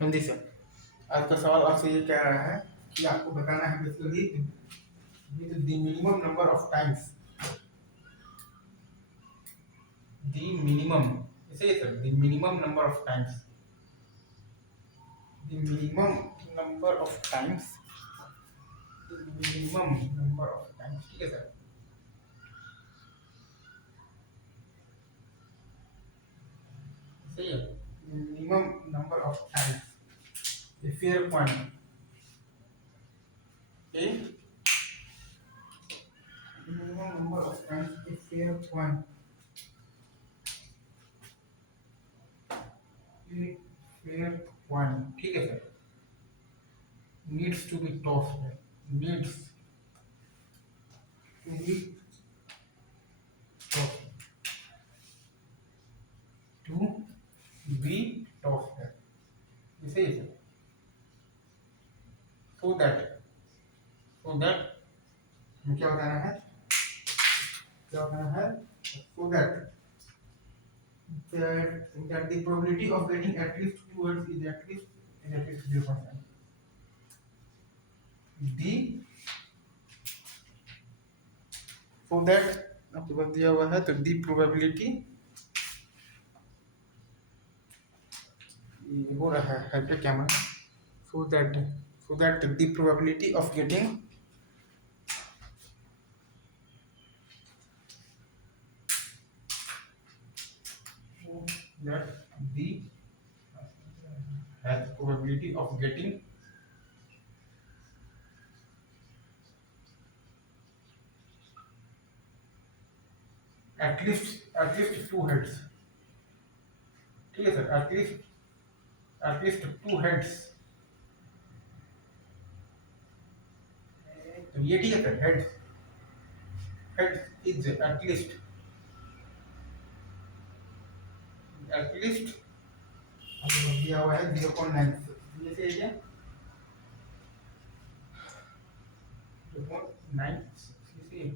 हिंदी से। आज का सवाल आपसे ये कह रहा है कि आपको बताना है basically the minimum number of times, the minimum, इसे sir the minimum number of times, the minimum number of times, the minimum number of times, ठीक है सर। सही है, minimum number of times a fair point, a minimum number of times a fair point, a fair point, ठीक है sir, needs to be tossed, needs to be tossed, to be tossed, इसे इसे so that हमें क्या बताना है, क्या बताना है, so that the probability of getting at least two words is at least 0%, the so that आपके पास दिया हुआ है तो दी प्रोबेबिलिटी हो रहा है पे क्या मैं so that the probability of getting that the has probability of getting at least two heads, ठीक है sir, at least two heads, तो ये ठीक है sir, heads is at least आपको दिया हुआ है 0.9, ये सही है 0.9,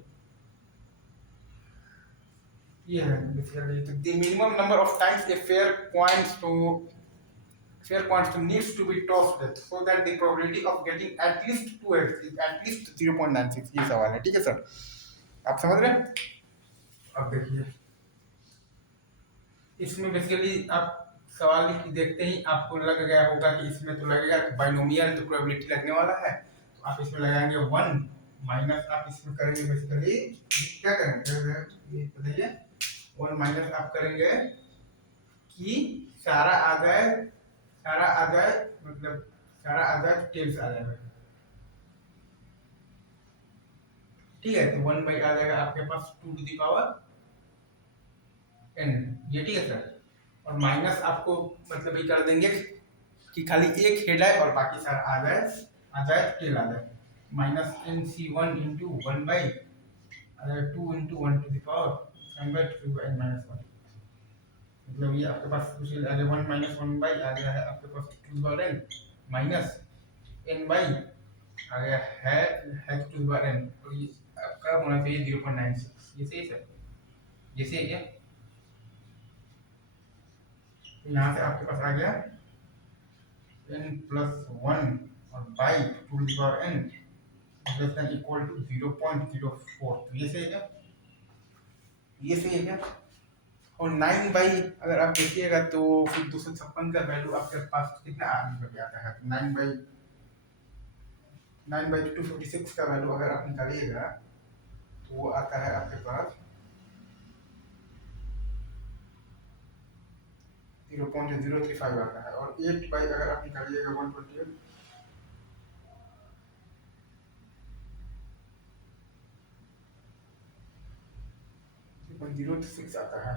ये है बेसिकली तो the minimum number of times A fair points to needs to be tossed so that the probability of getting at least two heads is at least 0.96, ये सवाल है, ठीक है सर, आप समझ रहे हैं। अब देखिए इसमें बेसिकली आप सवाल देखते ही आपको लग गया होगा कि इसमें तो लगेगा कि बाइनोमियल तो प्रोबेबिलिटी लगने वाला है, तो आप इसमें लगाएंगे 1 माइनस आप इसमें करेंगे बेसिकली क्या करेंगे ये बताइए, 1 माइनस आप करेंगे कि सारा आ जाए मतलब सारा आ जाए टेल्स आ जाएगा, ठीक है, तो 1 बाई आ जाएगा आपके पास 2 टू द पावर n, ये ठीक है सर, और माइनस आपको मतलब ये कर देंगे कि खाली एक हेड है और बाकी सारा आ जाए टेल आ जाए, minus N C one into one by two into one two the power n by two N minus one, मतलब ये आपके पास कुछ अरे 1 माइनस 1 बाई आ गया है आपके पास 2 बार n माइनस n बाई आ गया है 2 बार n, और ये आपका होना चाहिए 0.96, ये सही है जैसे है क्या, तो यहाँ से आपके पास आ गया n प्लस 1 और by 2 to power n less than equal to 0.04, तो ये सही है क्या, ये सही है क्या, और 9 बाई अगर आप देखिएगा तो फिर 256 का वैल्यू आपके पास कितना आने लग जाता है, 9 बाई 256 का वैल्यू अगर आप निकालिएगा तो वो आता है आपके पास 0.035 आता है, और 8 बाई अगर आप निकालिएगा 128 0.06 आता है,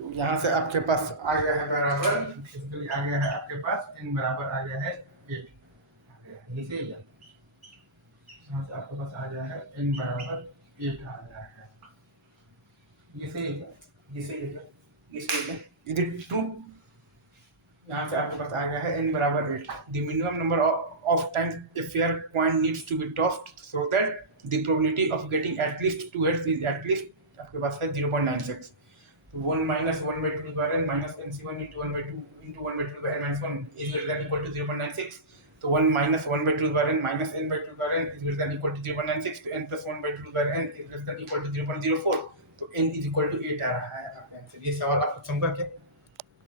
तो यहाँ से आपके पास आ गया है बराबर बेसिकली आ गया है आपके पास n बराबर आ गया है 8 आ गया है, ये सही है, यहाँ से आपके पास आ गया है n बराबर 8 आ गया है, ये सही है, ये सही है, ये सही है, इज इट ट्रू, यहाँ से आपके पास आ गया है n बराबर 8, the minimum number of times a fair coin needs to be tossed so that the probability of getting at least two heads is at least आपके पास है 0.96, तो 1 minus 1 by 2 power n minus nc1 into 1 by 2 into 1 by 2 by n minus 1 is greater than equal to 0.96. तो 1 minus 1 by 2 power n minus n by 2 power n is greater than equal to 0.96. तो n plus 1 by 2 power n is greater than equal to 0.04. तो n is equal to 8 आ रहा है आपका answer. ये सवाल आपको समझा क्या?